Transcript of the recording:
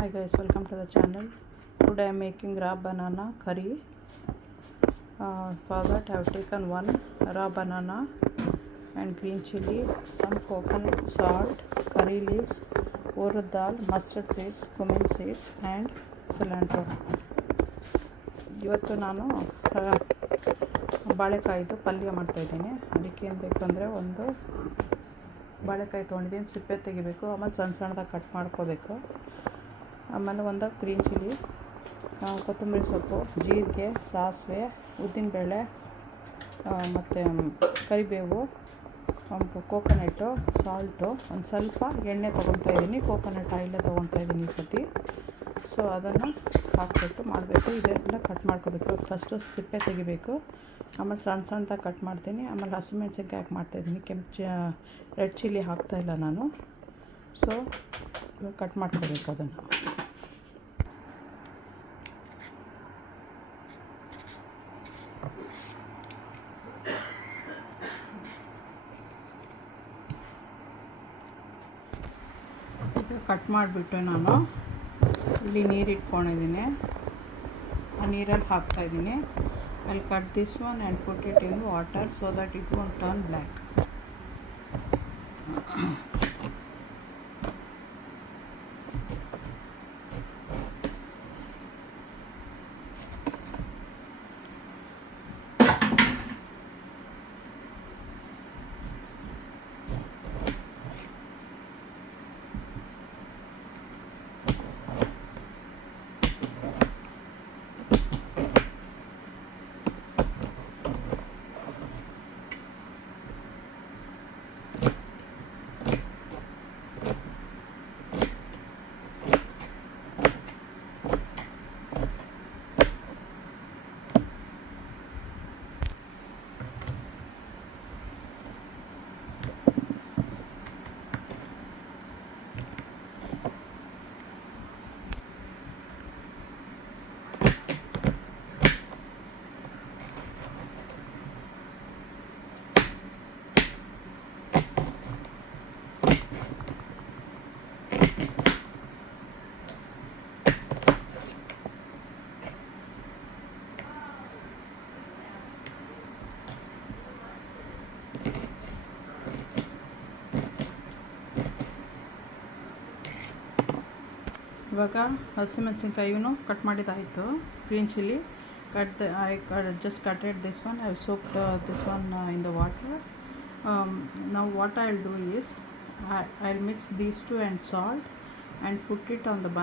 Hi guys, welcome to the channel. Today I am making raw banana curry. For that I have taken one raw banana and green chili, some coconut, salt, curry leaves, urad dal, mustard seeds, cumin seeds and cilantro. ಇವತ್ತು ನಾನು ಬಾಳೆಕಾಯಿದು ಪಲ್ಯ ಮಾಡ್ತಾಯಿದ್ದೀನಿ. ಅದಕ್ಕೆ ಏನು ಬೇಕು ಅಂದರೆ ಒಂದು ಬಾಳೆಕಾಯಿ ತೊಗೊಂಡಿದ್ದೀನಿ, ಸಿಪ್ಪೆ ತೆಗಿಬೇಕು, ಆಮೇಲೆ ಸಣ್ಣ ಸಣ್ಣದಾಗಿ ಕಟ್ ಮಾಡ್ಕೋಬೇಕು. ಆಮೇಲೆ ಒಂದು ಗ್ರೀನ್ ಚಿಲ್ಲಿ, ಕೊತ್ತಂಬರಿ ಸೊಪ್ಪು, ಜೀರಿಗೆ, ಸಾಸಿವೆ, ಉದ್ದಿನಬೇಳೆ ಮತ್ತು ಕರಿಬೇವು, ಕೋಕೋನಟ್ಟು, ಸಾಲ್ಟು, ಒಂದು ಸ್ವಲ್ಪ ಎಣ್ಣೆ ತೊಗೊತಾಯಿದ್ದೀನಿ, ಕೋಕೋನಟ್ ಆಯಿಲೇ ತೊಗೊತಾಯಿದ್ದೀನಿ ಈ ಸತಿ. ಸೊ ಅದನ್ನು ಹಾಕ್ಬಿಟ್ಟು ಮಾಡಬೇಕು. ಇದೆಲ್ಲ ಕಟ್ ಮಾಡ್ಕೋಬೇಕು. ಫಸ್ಟು ಸಿಪ್ಪೆ ತೆಗಿಬೇಕು, ಆಮೇಲೆ ಸಣ್ಣ ಸಣ್ಣದಾಗಿ ಕಟ್ ಮಾಡ್ತೀನಿ. ಆಮೇಲೆ ಹಸಿಮೆಣ್ಸಿನ್ಕಾಯಿ ಮಾಡ್ತಾಯಿದ್ದೀನಿ, ರೆಡ್ ಚಿಲ್ಲಿ ಹಾಕ್ತಾಯಿಲ್ಲ ನಾನು. ಸೊ ಇವಾಗ ಕಟ್ ಮಾಡ್ಕೋಬೇಕು ಅದನ್ನು. ಕಟ್ ಮಾಡಿಬಿಟ್ಟು ನಾನು ಇಲ್ಲಿ ನೀರು ಇಟ್ಕೊಂಡಿದ್ದೀನಿ, ಆ ನೀರಲ್ಲಿ ಹಾಕ್ತಾಯಿದ್ದೀನಿ. I'll cut this one and put it in water so that it won't turn black. ಇವಾಗ ಹಸಿಮೆಣಸಿನ್ಕಾಯಿನೂ ಕಟ್ ಮಾಡಿದ್ದಾಯಿತು. Green chilli just cutted this one. I have soaked this one in the water. Now what I'll do is I'll mix these two and salt and put it on the